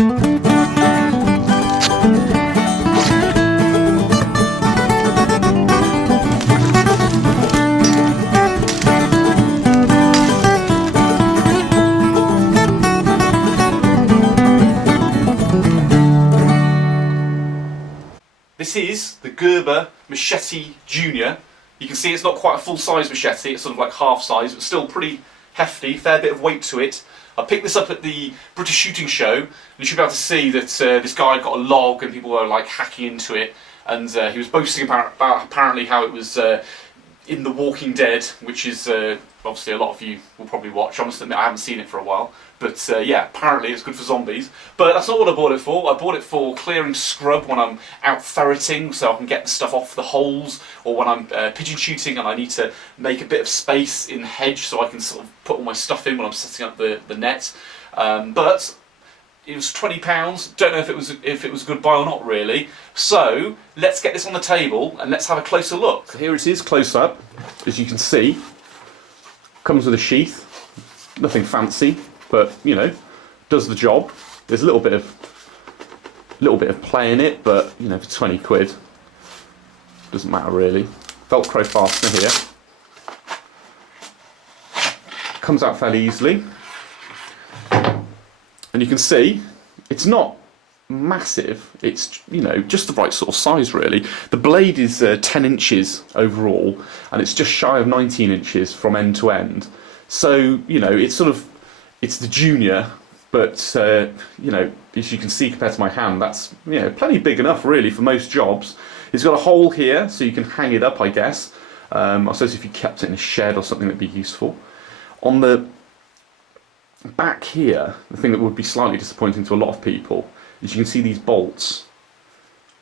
This is the Gerber Machete Jnr. You can see it's not quite a full-size machete, it's sort of like half-size, but still pretty hefty, fair bit of weight to it. I picked this up at the British Shooting Show, and you should be able to see that this guy had got a log and people were like hacking into it, and he was boasting about apparently how it was in The Walking Dead, which is obviously a lot of you will probably watch. I must admit I haven't seen it for a while, but yeah, apparently it's good for zombies. But that's not what I bought it for. I bought it for clearing scrub when I'm out ferreting, so I can get the stuff off the holes, or when I'm pigeon shooting and I need to make a bit of space in the hedge so I can sort of put all my stuff in when I'm setting up the net. But it was £20. Don't know if it was a good buy or not really. So let's get this on the table and let's have a closer look. So here it is close up, as you can see. Comes with a sheath, nothing fancy, but you know, does the job. There's a little bit of play in it, but you know, for 20 quid, doesn't matter really. Velcro fastener here. Comes out fairly easily. And you can see, it's not massive, it's, you know, just the right sort of size really. The blade is 10 inches overall, and it's just shy of 19 inches from end to end. So, you know, it's sort of, it's the junior, but, you know, as you can see compared to my hand, that's, you know, plenty big enough really for most jobs. It's got a hole here, so you can hang it up, I guess. I suppose if you kept it in a shed or something, that'd be useful. On the back here, the thing that would be slightly disappointing to a lot of people is you can see these bolts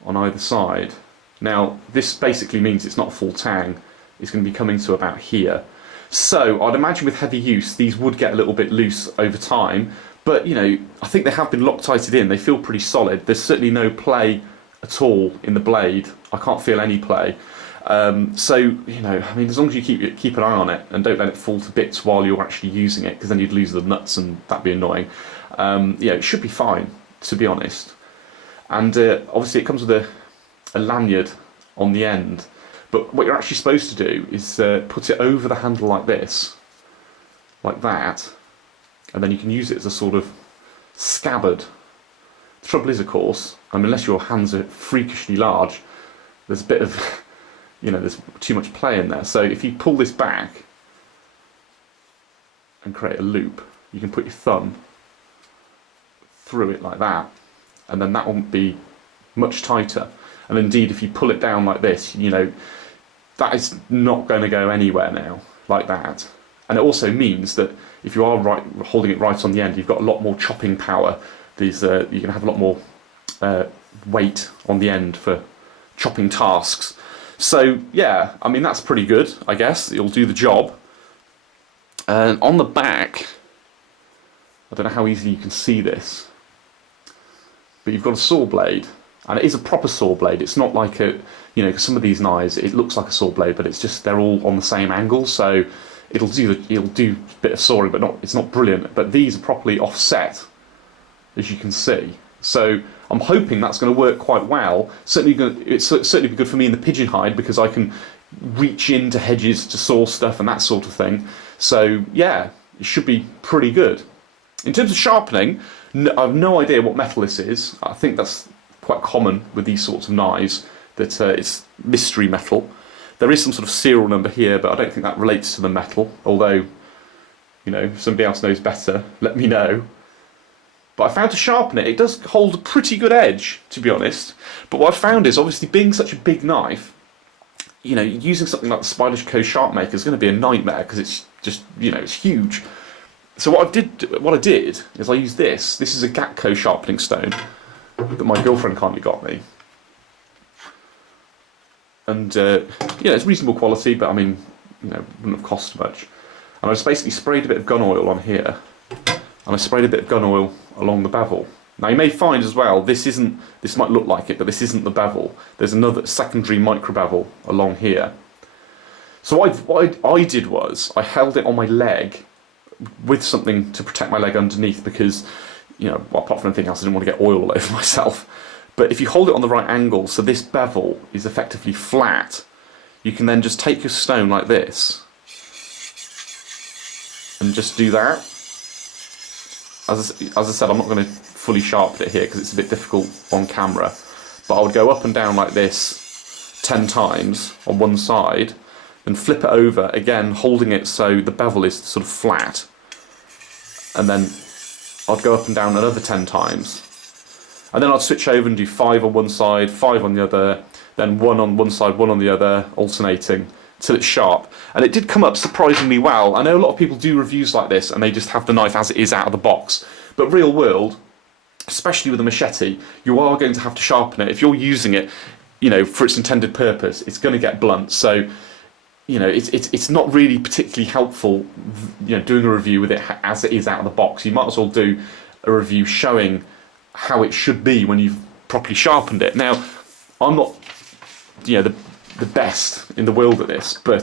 on either side. Now this basically means it's not a full tang, it's going to be coming to about here. So I'd imagine with heavy use these would get a little bit loose over time, but you know, I think they have been Loctited in, they feel pretty solid. There's certainly no play at all in the blade, I can't feel any play. So, you know, I mean, as long as you keep an eye on it and don't let it fall to bits while you're actually using it, because then you'd lose the nuts and that'd be annoying. Yeah, it should be fine, to be honest. And obviously it comes with a lanyard on the end, but what you're actually supposed to do is put it over the handle like this, like that, and then you can use it as a sort of scabbard. The trouble is, of course, I mean, unless your hands are freakishly large, there's a bit of you know, there's too much play in there. So if you pull this back and create a loop, you can put your thumb through it like that, and then that won't be much tighter. And indeed, if you pull it down like this, you know, that is not going to go anywhere now, like that. And it also means that if you are holding it right on the end, you've got a lot more chopping power. You can have a lot more weight on the end for chopping tasks. So yeah, I mean, that's pretty good, I guess. It'll do the job. And on the back, I don't know how easily you can see this, but you've got a saw blade, and it is a proper saw blade. It's not like a, you know, 'cause some of these knives, it looks like a saw blade, but it's just, they're all on the same angle, so it'll do a bit of sawing, but it's not brilliant. But these are properly offset, as you can see. So I'm hoping that's going to work quite well. It's certainly be good for me in the pigeon hide, because I can reach into hedges to saw stuff and that sort of thing. So yeah, it should be pretty good. In terms of sharpening, I have no idea what metal this is. I think that's quite common with these sorts of knives, that it's mystery metal. There is some sort of serial number here, but I don't think that relates to the metal, although, you know, if somebody else knows better, let me know. But I found to sharpen it, it does hold a pretty good edge, to be honest. But what I found is, obviously being such a big knife, you know, using something like the Spiders Co Sharp Maker is going to be a nightmare, because it's just, you know, it's huge. So what I did is I used this. This is a Gatco Sharpening Stone that my girlfriend kindly got me. And yeah, it's reasonable quality, but I mean, you know, wouldn't have cost much. And I just basically sprayed a bit of gun oil on here, and I sprayed a bit of gun oil along the bevel. Now you may find as well, this might look like it, but this isn't the bevel. There's another secondary micro bevel along here. So what I did was, I held it on my leg with something to protect my leg underneath, because you know, well, apart from anything else, I didn't want to get oil all over myself. But if you hold it on the right angle, so this bevel is effectively flat, you can then just take your stone like this and just do that. As I said, I'm not going to fully sharpen it here because it's a bit difficult on camera, but I would go up and down like this 10 times on one side, then flip it over again, holding it so the bevel is sort of flat, and then I'd go up and down another 10 times, and then I'd switch over and do 5 on one side, 5 on the other, then 1 on one side, 1 on the other, alternating till it's sharp. And it did come up surprisingly well. I know a lot of people do reviews like this and they just have the knife as it is out of the box, but real world, especially with a machete, you are going to have to sharpen it. If you're using it, you know, for its intended purpose, it's going to get blunt. So, you know, it's not really particularly helpful, you know, doing a review with it as it is out of the box. You might as well do a review showing how it should be when you've properly sharpened it. Now, I'm not, you know, the best in the world at this, but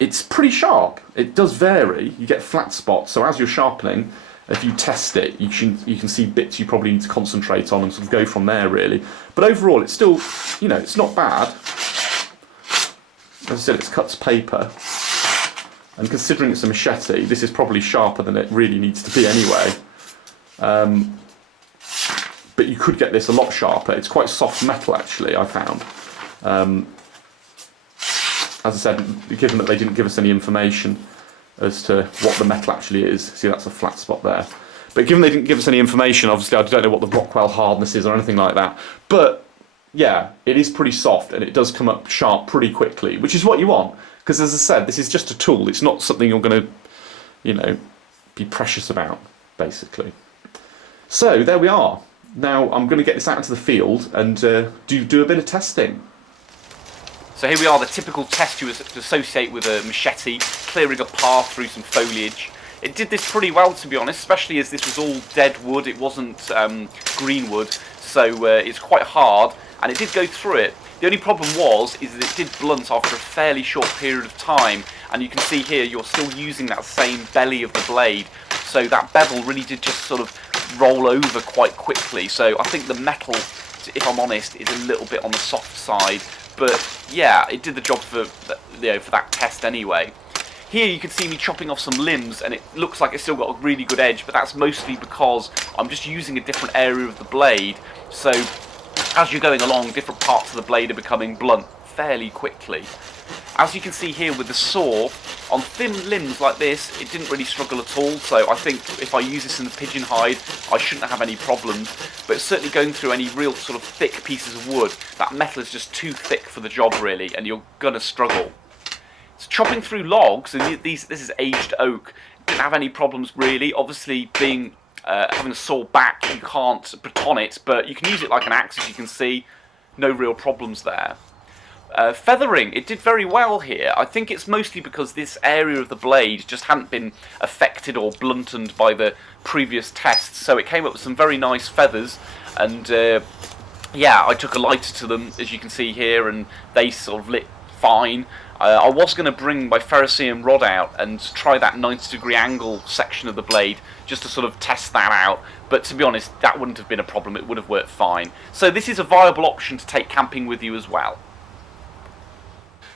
it's pretty sharp. It does vary. You get flat spots, so as you're sharpening, if you test it, you can see bits you probably need to concentrate on and sort of go from there, really. But overall, it's still, you know, it's not bad. As I said, it's cuts paper, and considering it's a machete, this is probably sharper than it really needs to be anyway. But you could get this a lot sharper. It's quite soft metal, actually, I found. As I said, given that they didn't give us any information as to what the metal actually is, see, that's a flat spot there. But given they didn't give us any information, obviously I don't know what the Rockwell hardness is or anything like that. But yeah, it is pretty soft and it does come up sharp pretty quickly, which is what you want. Because as I said, this is just a tool. It's not something you're going to, you know, be precious about, basically. So there we are. Now I'm going to get this out into the field and do a bit of testing. So here we are, the typical test you would associate with a machete, clearing a path through some foliage. It did this pretty well, to be honest, especially as this was all dead wood. It wasn't green wood, so it's quite hard, and it did go through it. The only problem is that it did blunt after a fairly short period of time, and you can see here you're still using that same belly of the blade, so that bevel really did just sort of roll over quite quickly. So I think the metal, if I'm honest, is a little bit on the soft side, but yeah, it did the job for, you know, for that test anyway. Here you can see me chopping off some limbs, and it looks like it's still got a really good edge, but that's mostly because I'm just using a different area of the blade, so as you're going along, different parts of the blade are becoming blunt fairly quickly. As you can see here with the saw, on thin limbs like this, it didn't really struggle at all, so I think if I use this in the pigeon hide, I shouldn't have any problems. But certainly going through any real sort of thick pieces of wood, that metal is just too thick for the job really, and you're going to struggle. So chopping through logs, and this is aged oak, didn't have any problems really. Obviously being having a saw back, you can't baton it, but you can use it like an axe, as you can see. No real problems there. Feathering, it did very well here. I think it's mostly because this area of the blade just hadn't been affected or blunted by the previous tests, so it came up with some very nice feathers, and yeah, I took a lighter to them, as you can see here, and they sort of lit fine. I was going to bring my ferrocerium rod out and try that 90-degree angle section of the blade just to sort of test that out, but to be honest, that wouldn't have been a problem. It would have worked fine. So this is a viable option to take camping with you as well.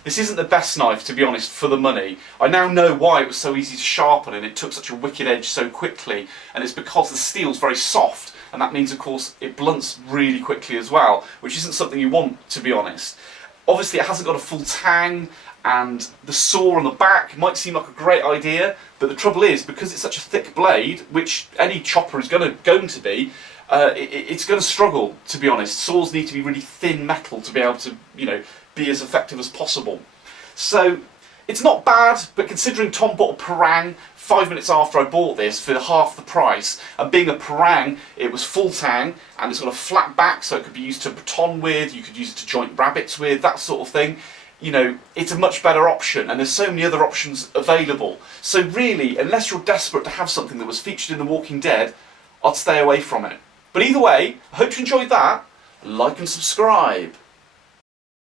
This isn't the best knife, to be honest, for the money. I now know why it was so easy to sharpen and it took such a wicked edge so quickly, and it's because the steel's very soft, and that means, of course, it blunts really quickly as well, which isn't something you want, to be honest. Obviously, it hasn't got a full tang, and the saw on the back might seem like a great idea, but the trouble is, because it's such a thick blade, which any chopper is going to be, it's going to struggle, to be honest. Saws need to be really thin metal to be able to, you know, be as effective as possible. So it's not bad, but considering Tom bought a parang 5 minutes after I bought this for half the price, and being a parang, it was full tang and it's got a flat back, so it could be used to baton with, you could use it to joint rabbits with, that sort of thing. You know, it's a much better option, and there's so many other options available. So really, unless you're desperate to have something that was featured in The Walking Dead, I'd stay away from it. But either way, I hope you enjoyed that. Like and subscribe.